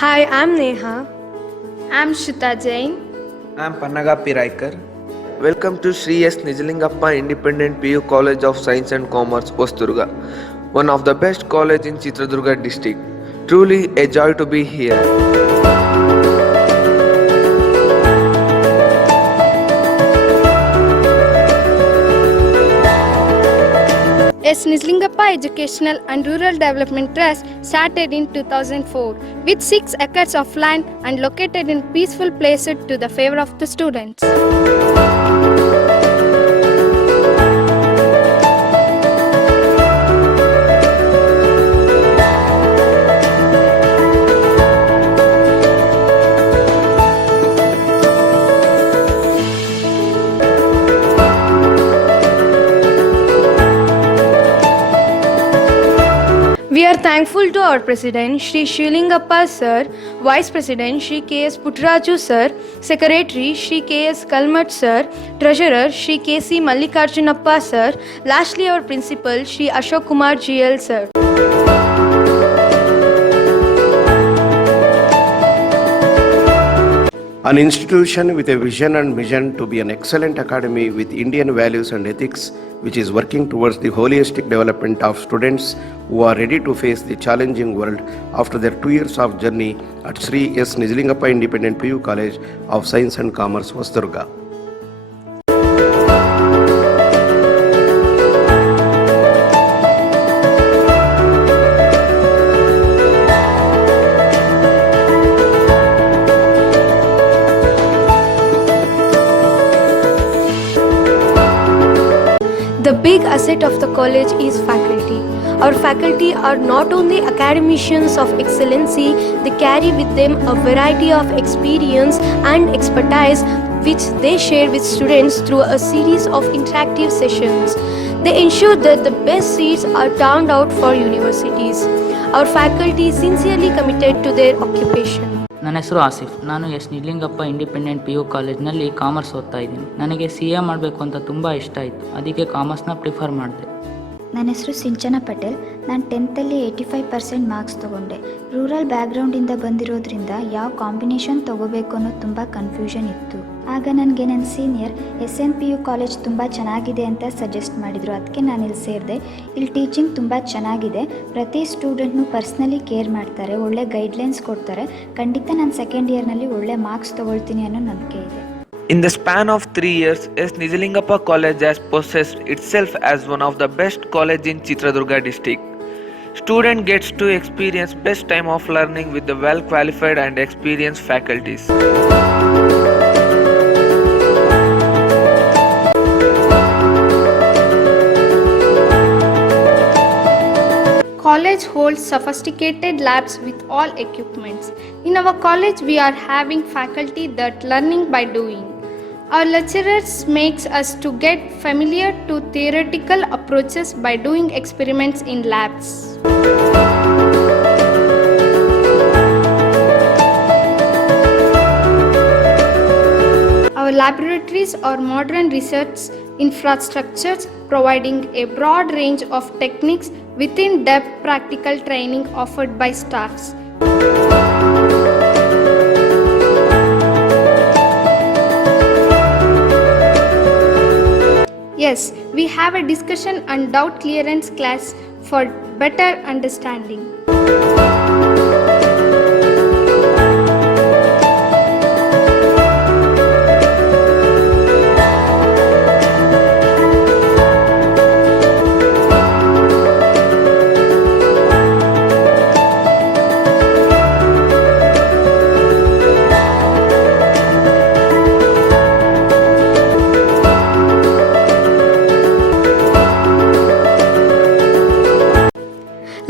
Hi, I'm Neha. I'm Shita Jain. I'm Pannaga Piraikar. Welcome to Sri S. Nijalingappa Independent PU College of Science and Commerce, Hosturga, one of the best college in Chitradurga district. Truly a joy to be here. S. Nijalingappa Educational and Rural Development Trust started in 2004 with 6 acres of land and located in peaceful places to the favor of the students. We are thankful to our President Shri Shilingappa Sir, Vice President Shri K.S. Puttaraju Sir, Secretary Shri K.S. Kalmat Sir, Treasurer Shri K.C. Mallikarjunappa Sir, lastly our Principal Shri Ashok Kumar GL Sir. An institution with a vision and mission to be an excellent academy with Indian values and ethics, which is working towards the holistic development of students who are ready to face the challenging world after their 2 years of journey at Sri S. Nijalingappa Independent PU College of Science and Commerce, Hosturga. The big asset of the college is faculty. Our faculty are not only academicians of excellency, they carry with them a variety of experience and expertise which they share with students through a series of interactive sessions. They ensure that the best seats are turned out for universities. Our faculty is sincerely committed to their occupation. ನನ್ನ ಹೆಸರು ಆಸಿಫ್. ನಾನು S Nijalingappa independent PU ಕಾಲೇಜ್ನಲ್ಲಿ commerce ಓದ್ತಾ ಇದ್ದೀನಿ. ನನಗೆ CA ಮಾಡಬೇಕು ಅಂತ ತುಂಬ ಇಷ್ಟ ಆಯಿತು, ಅದಕ್ಕೆ ಕಾಮರ್ಸ್ನ ಪ್ರಿಫರ್ ಮಾಡಿದೆ. ನನ್ನ ಹೆಸರು ಸಿಂಚನ ಪಟೇಲ್. ನಾನು 10th 85% ಮಾರ್ಕ್ಸ್ ತೊಗೊಂಡೆ. ರೂರಲ್ ಬ್ಯಾಕ್ಗ್ರೌಂಡಿಂದ ಬಂದಿರೋದ್ರಿಂದ ಯಾವ ಕಾಂಬಿನೇಷನ್ ತೊಗೋಬೇಕು ಅನ್ನೋದು ತುಂಬ ಕನ್ಫ್ಯೂಷನ್ ಇತ್ತು. ಆಗ ನನಗೆ ನನ್ನ ಸೀನಿಯರ್ SNPU ಕಾಲೇಜ್ ತುಂಬ ಚೆನ್ನಾಗಿದೆ ಅಂತ ಸಜೆಸ್ಟ್ ಮಾಡಿದರು. ಅದಕ್ಕೆ ನಾನು ಇಲ್ಲಿ ಸೇರಿದೆ. ಇಲ್ಲಿ ಟೀಚಿಂಗ್ ತುಂಬ ಚೆನ್ನಾಗಿದೆ, ಪ್ರತಿ ಸ್ಟೂಡೆಂಟ್ನು ಪರ್ಸ್ನಲಿ ಕೇರ್ ಮಾಡ್ತಾರೆ, ಒಳ್ಳೆ ಗೈಡ್ಲೈನ್ಸ್ ಕೊಡ್ತಾರೆ. ಖಂಡಿತ ನಾನು ಸೆಕೆಂಡ್ ಇಯರ್ನಲ್ಲಿ ಒಳ್ಳೆ ಮಾರ್ಕ್ಸ್ ತೊಗೊಳ್ತೀನಿ ಅನ್ನೋ ನಂಬಿಕೆ ಇದೆ. In the span of 3 years, S. Nijalingappa College has possessed itself as one of the best college in Chitradurga district. Student gets to experience best time of learning with the well qualified and experienced faculties. College holds sophisticated labs with all equipments. In our college, we are having faculty that learning by doing. Our lecturers makes us to get familiar to theoretical approaches by doing experiments in labs. Our laboratories are modern research infrastructures providing a broad range of techniques within depth practical training offered by staffs. Yes, we have a discussion and doubt clearance class for better understanding.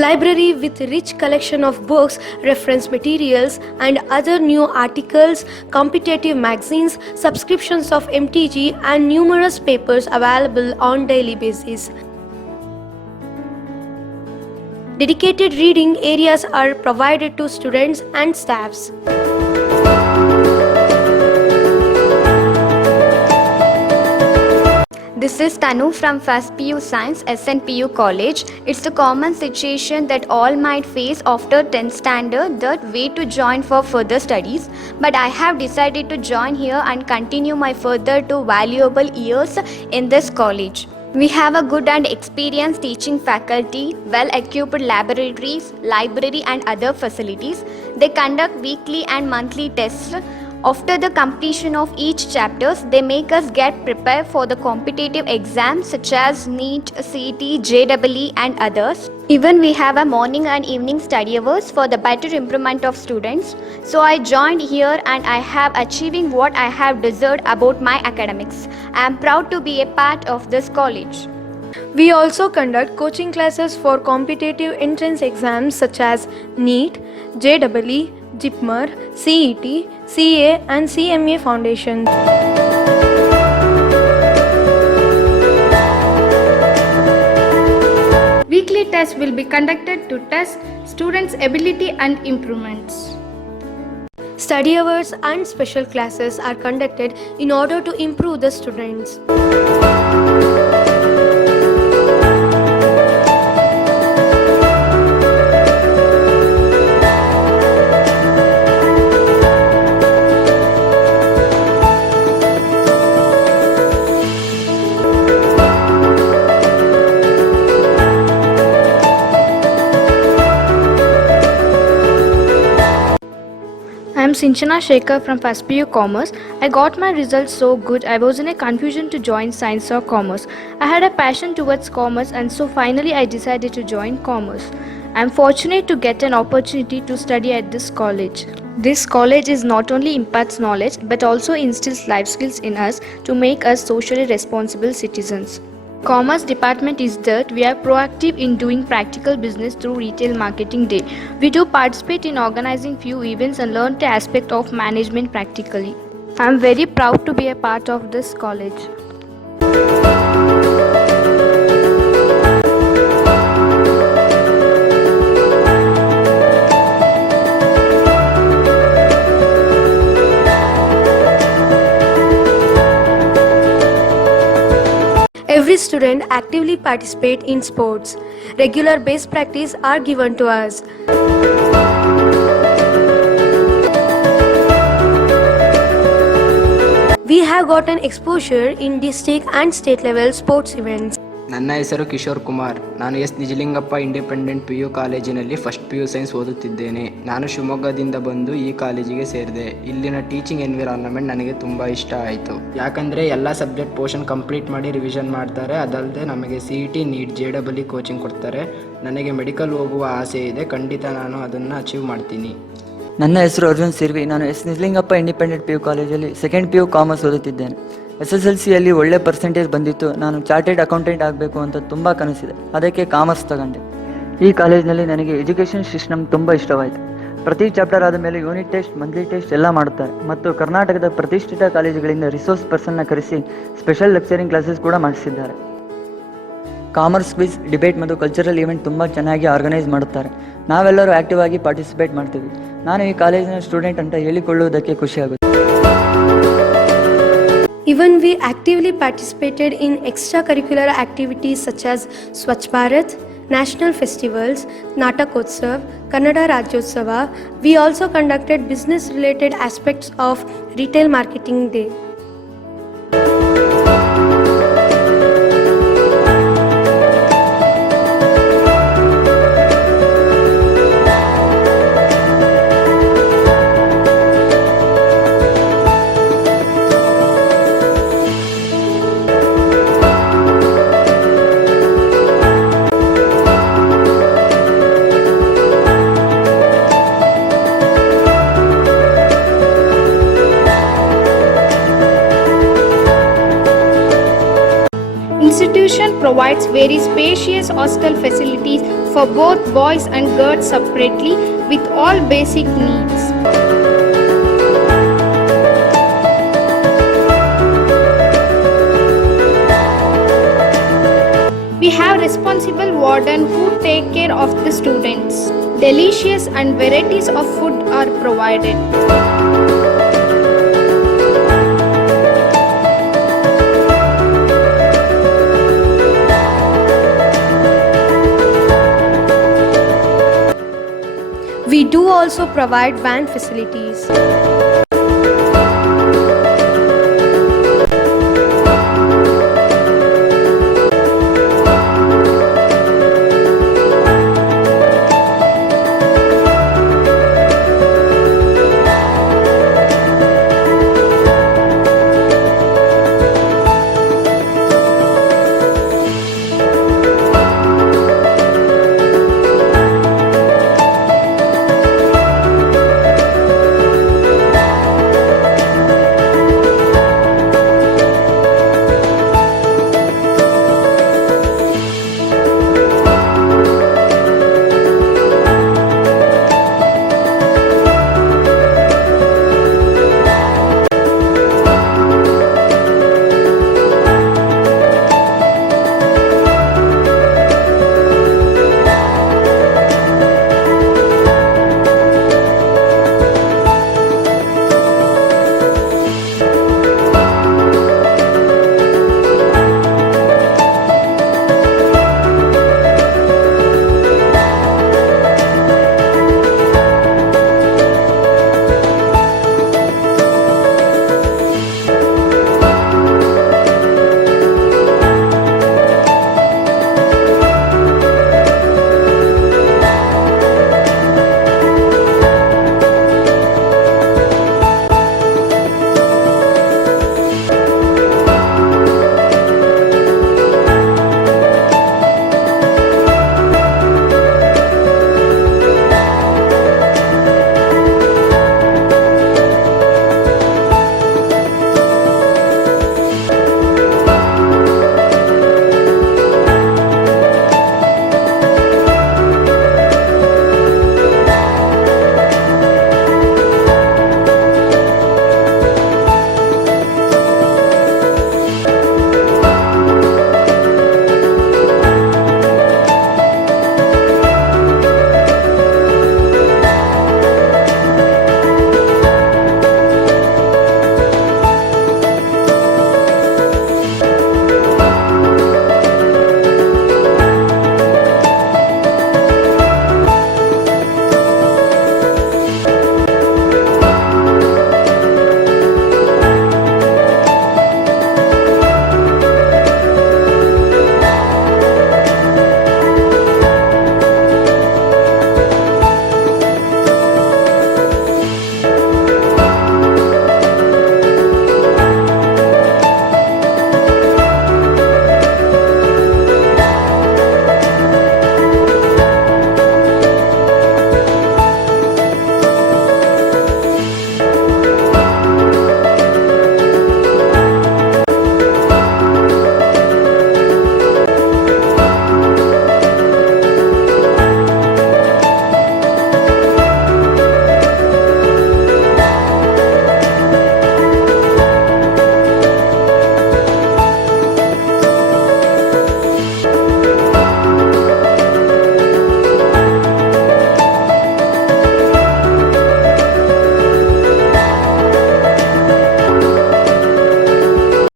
Library with rich collection of books, reference materials and other new articles, competitive magazines, subscriptions of MTG and numerous papers available on daily basis. Dedicated reading areas are provided to students and staffs. This is Tanu from First PU Science, SNPU College. It's a common situation that all might face after 10th standard, that way to join for further studies. But I have decided to join here and continue my further 2 valuable years in this college. We have a good and experienced teaching faculty, well-equipped laboratories, library and other facilities. They conduct weekly and monthly tests. After the completion of each chapters, they make us get prepared for the competitive exams such as NEET, CET, JEE and others. Even we have a morning and evening study hours for the better improvement of students. So I joined here and I have achieving what I have deserved about my academics. I am proud to be a part of this college. We also conduct coaching classes for competitive entrance exams such as NEET, JEE, JIPMER, CET, CA and CMA Foundation. Weekly tests will be conducted to test students' ability and improvements. Study hours and special classes are conducted in order to improve the students. I am Sinchana Shekhar from First PU Commerce. I got my results so good I was in a confusion to join science or commerce. I had a passion towards commerce and so finally I decided to join commerce. I am fortunate to get an opportunity to study at this college. This college is not only imparts knowledge but also instills life skills in us to make us socially responsible citizens. Commerce department is that we are proactive in doing practical business through Retail Marketing Day. We do participate in organizing few events and learn the aspect of management practically. I am very proud to be a part of this college. Every student actively participate in sports. Regular base practice are given to us. We have gotten exposure in district and state level sports events. ನನ್ನ ಹೆಸರು ಕಿಶೋರ್ ಕುಮಾರ್. ನಾನು S Nijalingappa independent PU ಕಾಲೇಜಿನಲ್ಲಿ first PU science ಓದುತ್ತಿದ್ದೇನೆ. ನಾನು ಶಿವಮೊಗ್ಗದಿಂದ ಬಂದು ಈ ಕಾಲೇಜಿಗೆ ಸೇರಿದೆ. ಇಲ್ಲಿನ ಟೀಚಿಂಗ್ ಎನ್ವಿರಾನ್ಮೆಂಟ್ ನನಗೆ ತುಂಬ ಇಷ್ಟ ಆಯಿತು. ಯಾಕಂದರೆ ಎಲ್ಲ ಸಬ್ಜೆಕ್ಟ್ ಪೋರ್ಷನ್ ಕಂಪ್ಲೀಟ್ ಮಾಡಿ ರಿವಿಷನ್ ಮಾಡ್ತಾರೆ. ಅದಲ್ಲದೆ ನಮಗೆ CET, NEET, JEE ಕೋಚಿಂಗ್ ಕೊಡ್ತಾರೆ. ನನಗೆ ಮೆಡಿಕಲ್ ಹೋಗುವ ಆಸೆ ಇದೆ. ಖಂಡಿತ ನಾನು ಅದನ್ನು ಅಚೀವ್ ಮಾಡ್ತೀನಿ. ನನ್ನ ಹೆಸರು ಅರ್ಜುನ್ ಸಿರ್ವಿ. ನಾನು ಎಸ್ ನಿಜಲಿಂಗಪ್ಪ ಇಂಡಿಪೆಂಡೆಂಟ್ PU ಕಾಲೇಜಲ್ಲಿ ಸೆಕೆಂಡ್ PU ಕಾಮರ್ಸ್ ಓದುತ್ತಿದ್ದೇನೆ. SSLCಯಲ್ಲಿ ಒಳ್ಳೆ ಪರ್ಸೆಂಟೇಜ್ ಬಂದಿತ್ತು. ನಾನು ಚಾರ್ಟೆಡ್ ಅಕೌಂಟೆಂಟ್ ಆಗಬೇಕು ಅಂತ ತುಂಬ ಕನಸಿದೆ. ಅದಕ್ಕೆ ಕಾಮರ್ಸ್ ತಗೊಂಡೆ. ಈ ಕಾಲೇಜಿನಲ್ಲಿ ನನಗೆ ಎಜುಕೇಷನ್ ಸಿಸ್ಟಮ್ ತುಂಬ ಇಷ್ಟವಾಯಿತು. ಪ್ರತಿ ಚಾಪ್ಟರ್ ಆದ ಮೇಲೆ ಯೂನಿಟ್ ಟೆಸ್ಟ್, ಮಂತ್ಲಿ ಟೆಸ್ಟ್ ಎಲ್ಲ ಮಾಡುತ್ತಾರೆ ಮತ್ತು ಕರ್ನಾಟಕದ ಪ್ರತಿಷ್ಠಿತ ಕಾಲೇಜುಗಳಿಂದ ರಿಸೋರ್ಸ್ ಪರ್ಸನ್ನ ಕರೆಸಿ ಸ್ಪೆಷಲ್ ಲೆಕ್ಚರಿಂಗ್ ಕ್ಲಾಸಸ್ ಕೂಡ ಮಾಡಿಸಿದ್ದಾರೆ. ಕಾಮರ್ಸ್ ಕ್ವಿಜ್, ಡಿಬೇಟ್ ಮತ್ತು ಕಲ್ಚರಲ್ ಈವೆಂಟ್ ತುಂಬ ಚೆನ್ನಾಗಿ ಆರ್ಗನೈಸ್ ಮಾಡುತ್ತಾರೆ. ನಾವೆಲ್ಲರೂ ಆಕ್ಟಿವ್ ಆಗಿ ಪಾರ್ಟಿಸಿಪೇಟ್ ಮಾಡ್ತೀವಿ. ನಾನು ಈ ಕಾಲೇಜಿನ ಸ್ಟೂಡೆಂಟ್ ಅಂತ ಹೇಳಿಕೊಳ್ಳುವುದಕ್ಕೆ ಖುಷಿಯಾಗುತ್ತೆ. Even we actively participated in extracurricular activities such as Swachh Bharat, national festivals, Natakotsav, Kannada Rajyotsava. We also conducted business related aspects of Retail Marketing Day. Institution provides very spacious hostel facilities for both boys and girls separately with all basic needs. We have responsible warden who take care of the students. Delicious and varieties of food are provided. We do also provide van facilities.